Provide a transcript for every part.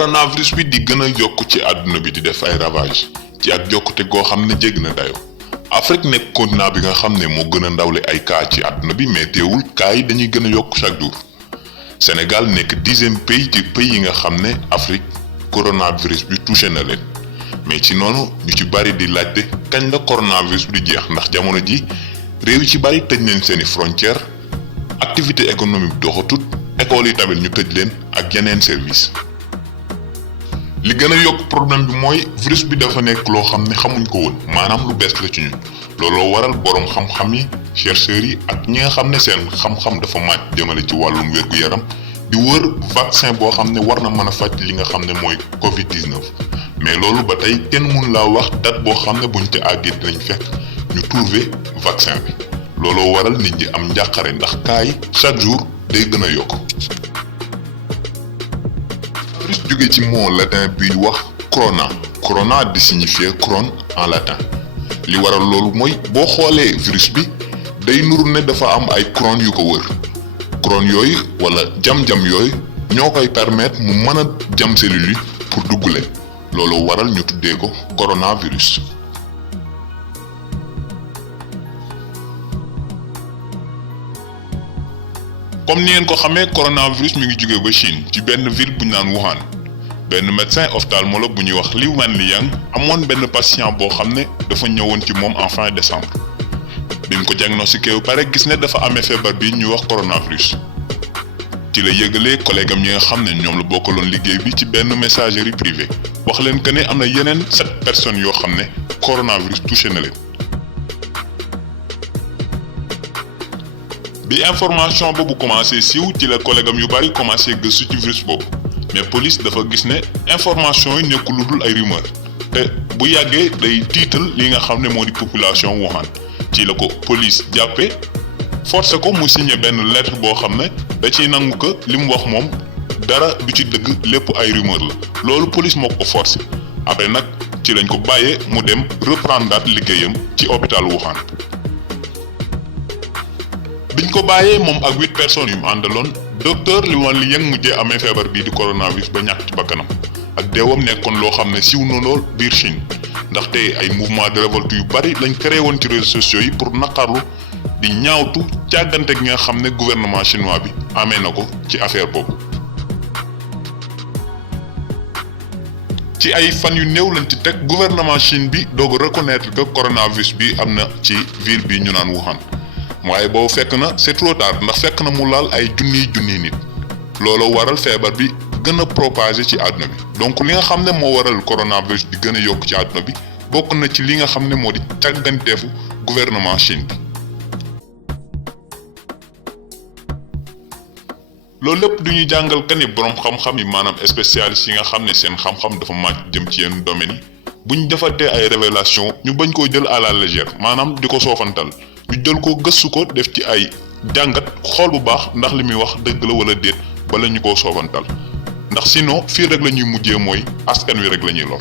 coronavirus bi di gën a yokk ci àdduna bi di def ay ravage ci ak jokkute goo xam ne jégg na dayo Afrique nekk continent bi nga xam ne moo gën a ndawle ay cas ci àdduna bi mais teewul cas yi dañuy gën a yokk chaque jour Sénégal nekk 10e pays ci pays yi nga xam ne Afrique coronavirus bi touché na leen mais ci noonu ñu ci bari di laajte kañ la coronavirus bi di jeex ndax jamono ji réew yi ci bari tëj nañ seeni frontières activité économique doxatut école yi tamit ñu tëj leen ak yeneen service li gën a yokk problème bi mooy virus bi dafa nekk loo xam ne xamuñ ko woon maanaam lu bees la ci ñun looloo waral boroom xam-xam yi chercheurs yi ak ñi nga xam ne seen xam-xam dafa màcc jëmale ci wàllum wér-gu-yaram di wër vaccin boo xam ne war na mën a faj li nga xam ne mooy Covid-19 mais loolu ba tey kenn mun laa wax date boo xam ne buñ ca àggee dinañ fekk ñu trouver vaccin bi looloo waral nit ñi am njàqare ndax cas yi chaque jour day gën a yokk. virus jóge ci mot latin bi wax corona di signifier couronne en latin li waral loolu mooy boo xoolee virus bi day nuru ne dafa am ay couronne yu ko wër couronne yooyu wala jam-jam yooyu ñoo koy permettre mu mën a jam cellules yi pour dugg leen loolu waral ñu tuddee ko coronavirus. comme ni ngeen ko xamee coronavirus mi ngi jóge ba Chine ci benn ville bu ñu naan Wuhan benn médecin ophtalmologue bu ñuy wax Li Wenliang amoon benn patient boo xam ne dafa ñëwoon ci moom en fin décembre biñ ko diagnostiqué ba pare gis ne dafa amee feebar bi ñuy wax coronavirus ci la yëgalee collègue am yi nga xam ne ñoom la bokkaloon liggéey bi ci benn messagerie privée wax leen que ne am na yeneen 7 personnes yoo xam ne coronavirus touché na leen. bi information boobu commencé siiw ci la collègue am yu bari commencé gëstu ci virus boobu mais police dafa gis ne information yi nekkul lu dul ay rumeur te bu yàggee day tiital li nga xam ne moo di population Wuhan ci la ko police jàppee forcé ko mu signé benn lettre boo xam ne da ciy nangu ko li mu wax moom dara du ci dëgg lépp ay rumeur la loolu police moo ko forcé après nag ci lañ ko bàyyee mu dem reprendre liggéeyam ci hôpital Wuhan. biñ ko bàyyee moom ak 8 personnes yu mu àndaloon docteur Li Wenliang mujjee amee feebar bii di coronavirus ba ñàkk ci bakkanam ak deewam nekkoon loo xam ne siiw na lool biir Chine ndaxte ay mouvement de révolte yu bari lañ créé woon ci réseaux sociaux yi pour naqarlu di ñaawtu càggante gi nga xam ne gouvernement chinois bi amee na ko ci affaire boobu. ci ay fan yu néew lañ ci teg gouvernement Chine bi doog a reconnaître que coronavirus bi am na ci ville bi ñu naan Wuhan. waaye boobu fekk na c'est trop tard ndax fekk na mu laal ay junniy nit loolu waral feebar bi gën a propagé ci àdduna bi donc li nga xam ne moo waral coronavirus bi gën a yokk ci àdduna bi bokk na ci li nga xam ne moo di càgganteefu gouvernement Chine bi. loolu lépp du ñu jàngal que ni boroom xam-xam yi maanaam spécialistes yi nga xam ne seen xam-xam dafa màcc jëm ci yenn domaines yi buñ defatee ay révélation ñu bañ koo jël à la légère maanaam di ko soofantal. ñu jël ko gëstu ko def ci ay jàngat xool bu baax ndax li muy wax dëgg la wala déet bala ñu koo soobantal ndax sinon fii rek la ñuy mujjee mooy askan wi rek la ñuy lor.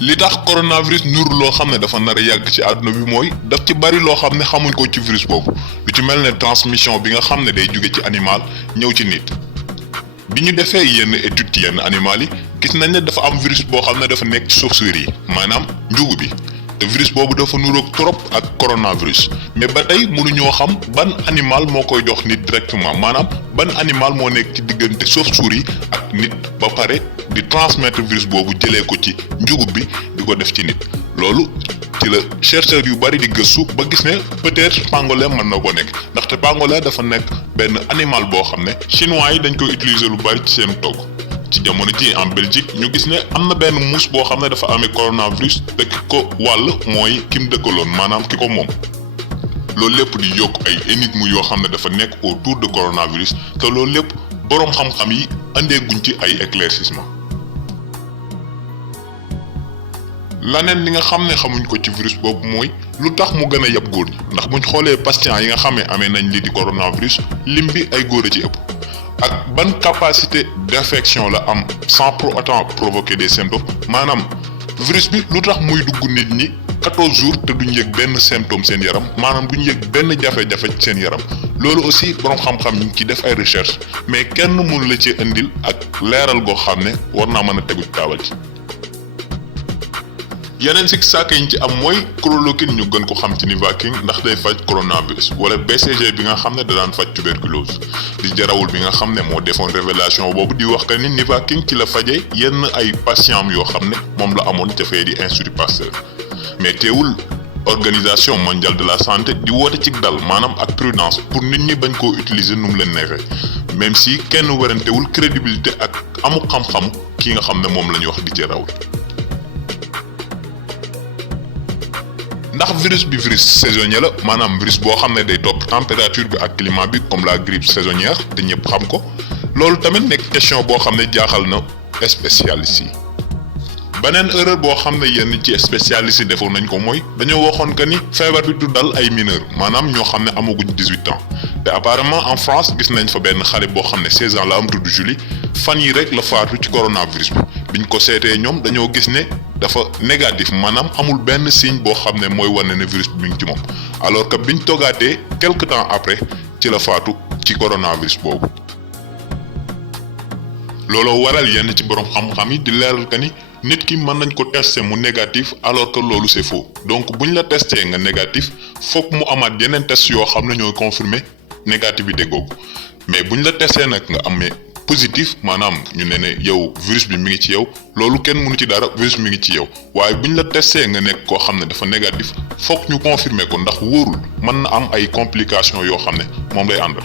li tax coronavirus nuru loo xam ne dafa nar a yàgg ci àdduna bi mooy daf ci bari loo xam ne xamuñ ko ci virus boobu lu ci mel ne transmission bi nga xam ne day jóge ci animal ñëw ci nit. bi ñu defee yenn étude ci yenn animal yi gis nañ ne dafa am virus boo xam ne dafa nekk ci chauve-souris yi maanaam njugu bi te virus boobu dafa nuroog trop ak coronavirus mais ba tey mënuñoo xam ban animal moo koy jox nit directement maanaam ban animal moo nekk ci diggante chauve-souris ak nit ba pare di transmettre virus boobu jëlee ko ci njugub bi di ko def ci nit loolu ci la chercheurs yu bari di gëstu ba gis ne peut-être pangolin mën na ko nekk ndaxte pangolin dafa nekk benn animal boo xam ne chinois yi dañ koy utiliser lu bari ci seen togg ci jamono ji en Belgique ñu gis ne am na benn muus boo xam ne dafa amee coronavirus te ki ko wàll mooy kim dëkkaloon maanaam ki ko moom loolu lépp di yokk ay énigmes yoo xam ne dafa nekk autour de coronavirus te loolu lépp boroom xam-xam yi andeeguñ ci ay éclaircissement laneen li nga xam ne xamuñ ko ci virus boobu mooy lu tax mu gën a yab góor ñi ndax buñ xoolee patients yi nga xam ne amee nañ lii di coronavirus lim bi ay góor a ci ëpp ak ban capacité d'infection la am sans pour autant provoquer des symptômes maanaam virus bi lu tax muy dugg nit ñi 14 jours te duñ yëg benn symptôme seen yaram maanaam duñ yëg benn jafe-jafe ci seen yaram loolu aussi borom xam-xam ñu ngi ciy def ay recherche mais kenn mënu la ci indil ak leeral goo xam ne war naa mën a tegu ci taabal ci. yeneen sikk saaka yi ñu ci am mooy chloroquine ñu gën ko xam ci Nivaquine ndax day faj coronavirus wala BCG bi nga xam ne da daan faj tuberculose di jarawul bi nga xam ne moo defoon révélation boobu di wax que ni Nivaquine ci la fajee yenn ay patient yoo xam ne moom la amoon ca fee di Institut Pasteur mais teewul organisation mondiale de la santé di woote ci dal maanaam ak prudence pour nit ñi bañ koo utiliser nu mu leen neexee même si kenn werantewul crédibilité ak amu xam-xam ki nga xam ne moom la ñuy wax di jarawul. ndax virus bi virus saisonnier la maanaam virus boo xam ne day topp température bi ak climat bi comme la grippe saisonnière te ñëpp xam ko loolu tamit nekk question boo xam ne jaaxal na spécialiste yi. beneen erreur boo xam ne yenn ci spécialiste yi defoon nañ ko mooy dañoo waxoon que ni feebar bi du dal ay mineurs maanaam ñoo xam ne amaguñ 18 ans te apparemment en France gis nañ fa benn xale boo xam ne 16 ans la am tudd Julie fan yi rek la faatu ci coronavirus bi biñ ko seetee ñoom dañoo gis ne. dafa négatif maanaam amul benn signe boo xam ne mooy wane ne virus bi mi ngi ci moom alors que biñ toggaatee quelque temps après ci la faatu ci coronavirus boobu. looloo waral yenn ci borom xam-xam yi di leeral que ni nit ki mën nañ ko tester mu négatif alors que loolu c'est faux donc buñ la testé nga négatif fokk mu amaat yeneen test yoo xam ne ñooy confirmer négativité googu mais buñ la testé nag nga amee. positif maanaam ñu ne yow virus bi mi ngi ci yow loolu kenn mënu ci dara virus mi ngi ci yow waaye buñ la testé nga nekk koo xam ne dafa négatif fokk ñu confirmer ko ndax wóorul mën na am ay complications yoo xam ne moom lay àndal.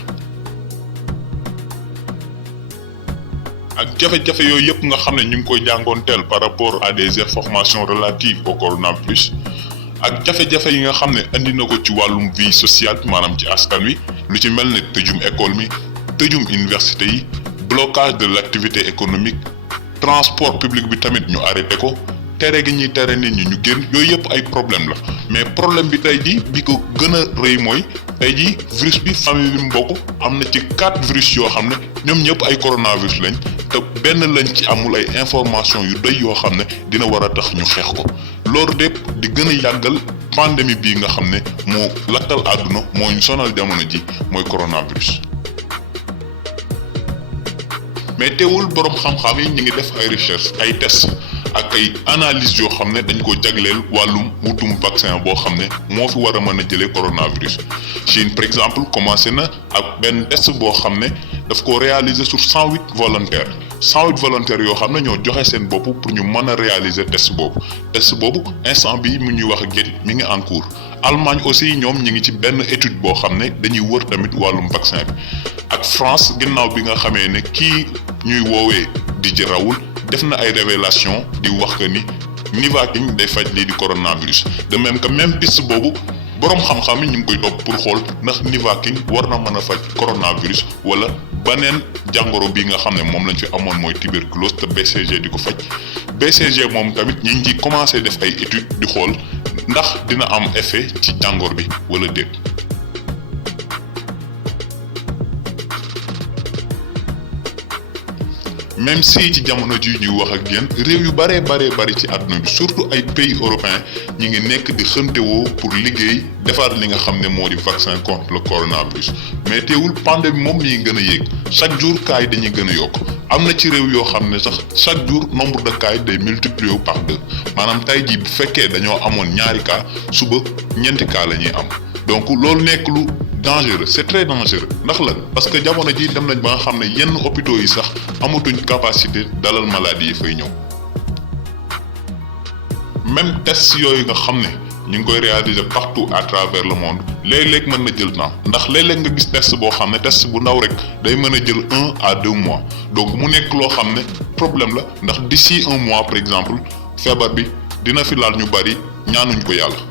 ak jafe-jafe yooyu yëpp nga xam ne ñu ngi koy jàngoonteel par rapport à des informations relatives au coronavirus ak jafe-jafe yi nga xam ne indi na ko ci wàllum vie sociale maanaam ci askan wi lu ci mel ne tëjum école mi tëjum université yi. blocage de l'activité économique transport public bi tamit ñu arrêté ko tere gi ñuy tere nit ñi ñu génn yooyu yëpp ay problème la mais problème bi tey jii bi ko gën a rëy mooy tey jii virus bi famille bi mu bokk am na ci 4 virus yoo xam ne ñoom ñëpp ay coronavirus lañ te benn lañ ci amul ay information yu doy yoo xam ne dina war a tax ñu xeex ko loolu dépp di gën a yàggal pandémie bii nga xam ne moo lakkal àdduna moo ñu sonal jamono ji mooy coronavirus. mais teewul borom xam-xam yi ñu ngi def ay recherche ay test ak ay analyse yoo xam ne dañ ko jagleel wàllum wutum vaccin boo xam ne moo fi war a mën a jëlee coronavirus. Chine par exemple commencé na ak benn test boo xam ne daf ko réaliser sur 108 volontaires 108 volontaires yoo xam ne ñoo joxe seen bopp pour ñu mën a réaliser test boobu instant bi mu ñuy wax ak yéen mi ngi en cours. Allemagne aussi ñoom ñi ngi ci benn étude boo xam ne dañuy wër tamit wàllum vaccin bi ak France ginnaaw bi nga xamee ne kii ñuy woowee di Raoul def na ay révélation di wax que ni Nivaquine day faj lii di coronavirus de même que même piste boobu boroom xam-xam yi ñu ngi koy topp pour xool ndax Nivaquine war na mën a faj coronavirus wala beneen jàngoro bi nga xam ne moom lañ fi amoon mooy tuberculose te BCG di ko faj BCG moom tamit ñi ngi commencé def ay études di xool ndax dina am effet ci jàngor bi wala déet. même si ci jamono ji ñuy wax ak yéen réew yu bari ci àdduna bi surtout ay pays européens ñi ngi nekk di xëntewoo pour liggéey defar li nga xam ne moo di vaccin contre le coronavirus mais teewul pandémie moom mi ngi gën a yéeg chaque jour cas yi dañuy gën a yokk am na ci réew yoo xam ne sax chaque jour nombre de cas yi day multiplier wu par 2 maanaam tey jii bu fekkee dañoo amoon ñaari cas suba ñeenti cas la ñuy am donc loolu nekk lu dangereux c'est très dangereux ndax lan parce que jamono ji dem nañ ba nga xam ne yenn hôpitaux yi sax amatuñ capacité dalal maladie yi fay ñëw même test yooyu nga xam ne ñu ngi koy réaliser partout à travers le monde léeg-léeg mën na jël temps ndax léeg-léeg nga gis test boo xam ne test bu ndaw rek day mën a jël 1 à 2 mois donc mu nekk loo xam ne problème la ndax d'ici 1 mois par exemple feebar bi dina fi laal ñu bari ñaanuñ ko yàlla.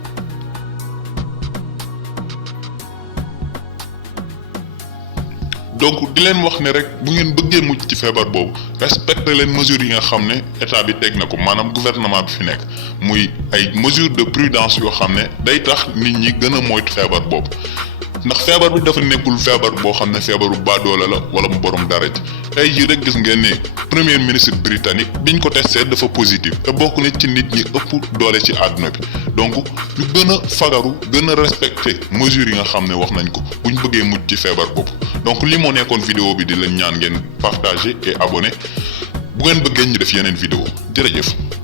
donc di leen wax ne rek bu ngeen bëggee mucc ci feebar boobu respecté leen mesures yi nga xam ne état bi teg na ko maanaam gouvernement bi fi nekk muy ay mesures de prudence yoo xam ne day tax nit ñi gën a moytu feebar boobu ndax feebar bi dafa nekkul feebar boo xam ne feebaru baadoola la wala mu borom dara ji tey jii rek gis ngeen ne premier ministre britannique biñ ko testé dafa positif te bokk na ci nit ñi ëpp doole ci àdduna bi donc ñu gën a fagaru gën a respecté mesures yi nga xam ne wax nañ ko buñ bëggee mucc ci feebar boobu donc li moo nekkoon vidéo bi di leen ñaan ngeen partager et abonné bu ngeen bëggee ñu def yeneen vidéo jërëjëf.